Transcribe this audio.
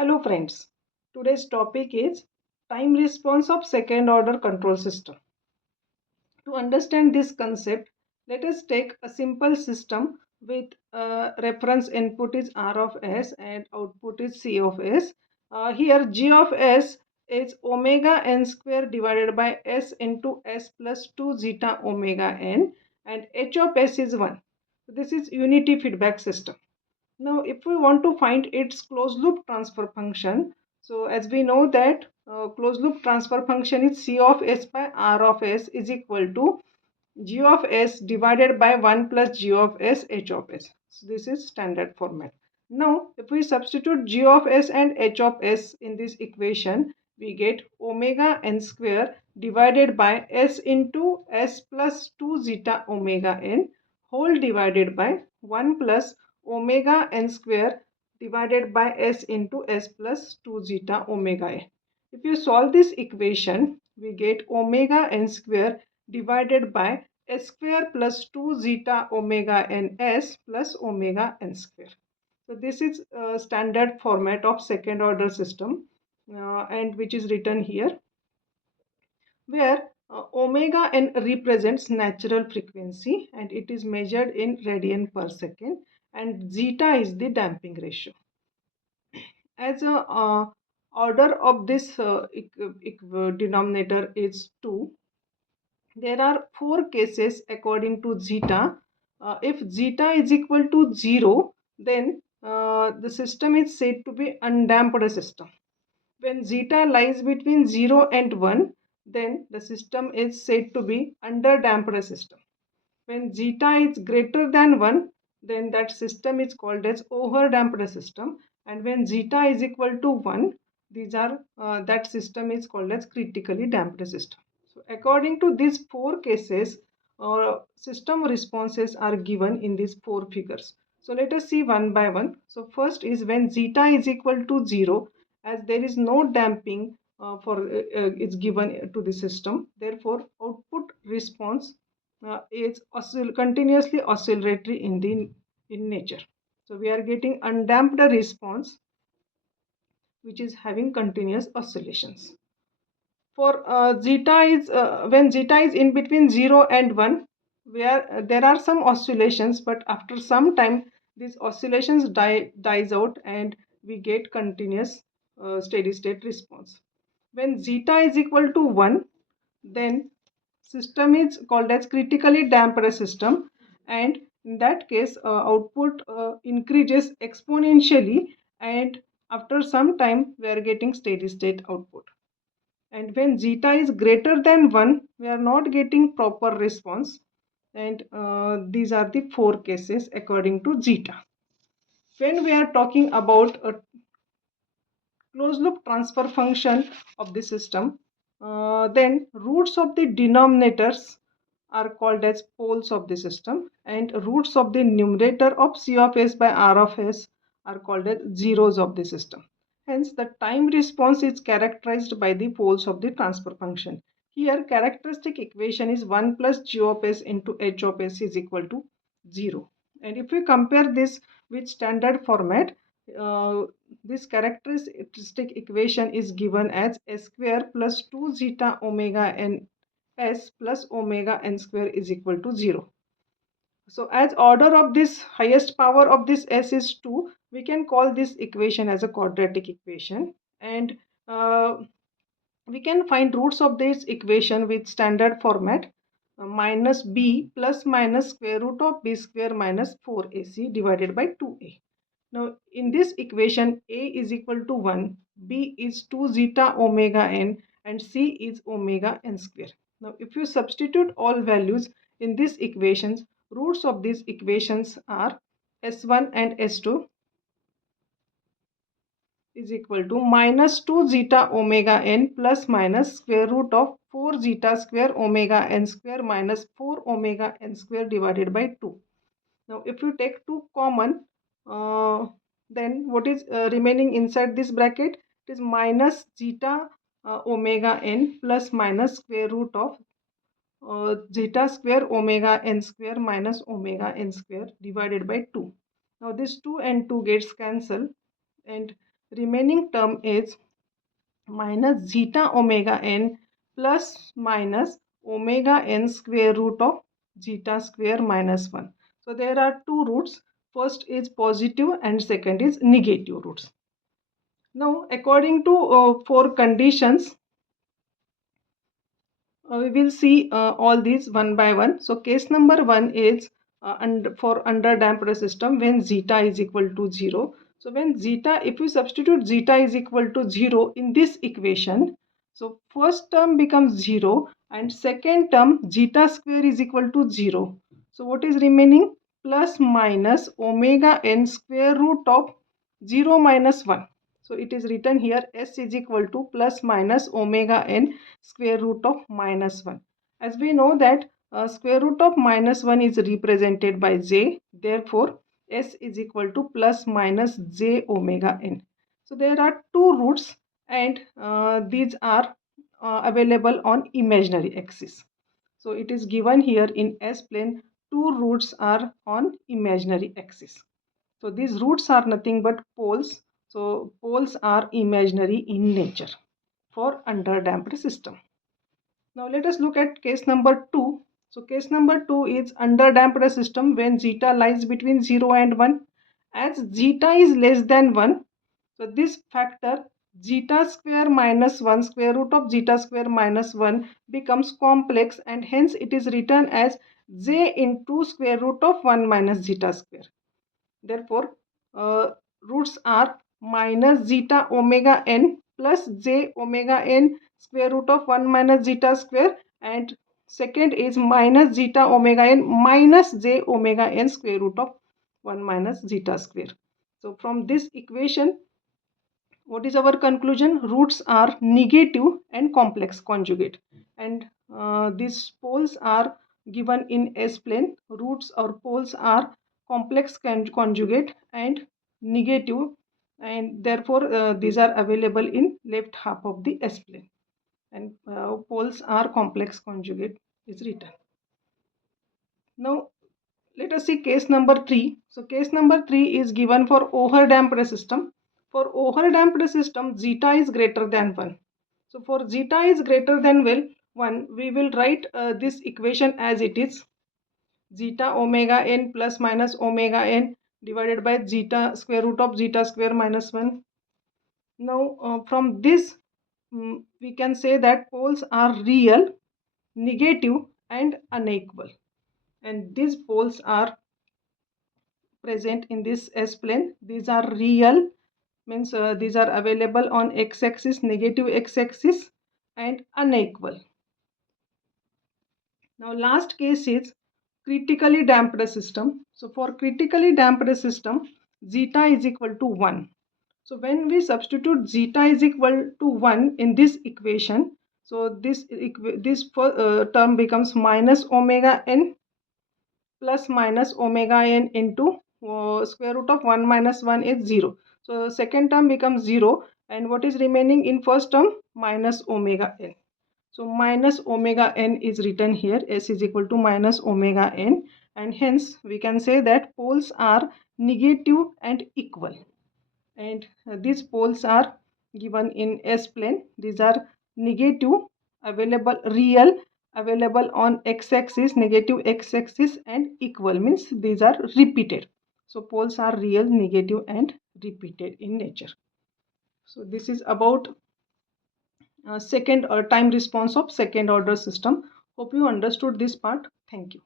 Hello friends, today's topic is time response of second order control system. To understand this concept, let us take a simple system with reference input is R of S and output is C of S. Here G of S is omega n square divided by S into S plus 2 zeta omega n, and H of S is 1. This is unity feedback system. Now, if we want to find its closed loop transfer function, so as we know that closed loop transfer function is C of S by R of S is equal to G of S divided by 1 plus G of S H of S. So this is standard format. Now, if we substitute G of S and H of S in this equation, we get omega n square divided by S into S plus 2 zeta omega n whole divided by 1 plus omega n square divided by S into S plus 2 zeta omega n. If you solve this equation, we get omega n square divided by S square plus 2 zeta omega n S plus omega n square. So this is a standard format of second order system and which is written here, where omega n represents natural frequency and it is measured in radian per second, and zeta is the damping ratio. As a order of this denominator is 2, there are 4 cases according to zeta. If zeta is equal to 0, then the system is said to be undamped system. When zeta lies between 0 and 1, then the system is said to be underdamped system. When zeta is greater than 1, then that system is called as overdamped system. And when zeta is equal to 1, that system is called as critically damped system. So according to these 4 cases, system responses are given in these 4 figures. So let us see one by one. So first is when zeta is equal to 0, as there is no damping is given to the system. Therefore, output response is continuously oscillatory in nature. So we are getting undamped response which is having continuous oscillations. For zeta is when zeta is in between 0 and 1, where there are some oscillations, but after some time these oscillations dies out and we get continuous steady state response. When zeta is equal to 1, then system is called as critically damped system, and in that case output increases exponentially, and after some time we are getting steady state output. And when zeta is greater than 1, we are not getting proper response, and these are the 4 cases according to zeta. When we are talking about a closed loop transfer function of the system, then roots of the denominators are called as poles of the system, and roots of the numerator of C of S by R of S are called as zeros of the system. Hence, the time response is characterized by the poles of the transfer function. Here, characteristic equation is 1 plus G of S into H of S is equal to 0. And if we compare this with standard format, this characteristic equation is given as S square plus 2 zeta omega n S plus omega n square is equal to 0. So as order of this highest power of this S is 2, we can call this equation as a quadratic equation, and we can find roots of this equation with standard format, minus b plus minus square root of b square minus 4ac divided by 2a. Now in this equation, a is equal to 1, b is 2 zeta omega n, and c is omega n square. Now if you substitute all values in these equations, roots of these equations are s1 and s2 is equal to minus 2 zeta omega n plus minus square root of 4 zeta square omega n square minus 4 omega n square divided by 2. Now if you take 2 common, then what is remaining inside this bracket? It is minus zeta omega n plus minus square root of zeta square omega n square minus omega n square divided by 2. Now this 2 and 2 gets cancelled, and remaining term is minus zeta omega n plus minus omega n square root of zeta square minus 1. So there are two roots. First is positive and second is negative roots. Now according to four conditions, we will see all these one by one. So case number one is for underdamped system when zeta is equal to 0. So when zeta, if we substitute zeta is equal to 0 in this equation, so first term becomes 0 and second term zeta square is equal to 0. So what is remaining? Plus minus omega n square root of 0 minus 1. So it is written here s is equal to plus minus omega n square root of minus 1. As we know that square root of minus 1 is represented by j, therefore s is equal to plus minus j omega n. So there are two roots and these are available on imaginary axis. So it is given here in S plane, two roots are on imaginary axis. So these roots are nothing but poles. So poles are imaginary in nature for underdamped system. Now let us look at case number 2. So case number 2 is underdamped system when zeta lies between 0 and 1. As zeta is less than 1, so this factor zeta square minus 1 square root of zeta square minus 1 becomes complex and hence it is written as j into square root of 1 minus zeta square. Therefore, roots are minus zeta omega n plus j omega n square root of 1 minus zeta square, and second is minus zeta omega n minus j omega n square root of 1 minus zeta square. So from this equation, what is our conclusion? Roots are negative and complex conjugate, and these poles are given in S plane. Roots or poles are complex conjugate and negative, and therefore these are available in left half of the S plane, and poles are complex conjugate is written. Now let us see case number 3. So case number 3 is given for overdamped system. For overdamped system, zeta is greater than 1. So for zeta is greater than 1, we will write this equation as it is. Zeta omega n plus minus omega n divided by zeta square root of zeta square minus 1. Now from this, we can say that poles are real, negative and unequal. And these poles are present in this S plane. These are real, means these are available on x-axis, negative x-axis, and unequal. Now last case is critically damped system. So for critically damped system, zeta is equal to 1. So when we substitute zeta is equal to 1 in this equation, so this term becomes minus omega n plus minus omega n into square root of 1 minus 1 is 0. So second term becomes 0, and what is remaining in first term? Minus omega n. So minus omega n is written here. S is equal to minus omega n, and hence we can say that poles are negative and equal, and these poles are given in S plane. These are negative, available real, available on x-axis, negative x-axis, and equal means these are repeated. So poles are real, negative and repeated in nature. So this is about second time response of second order system. Hope you understood this part. Thank you.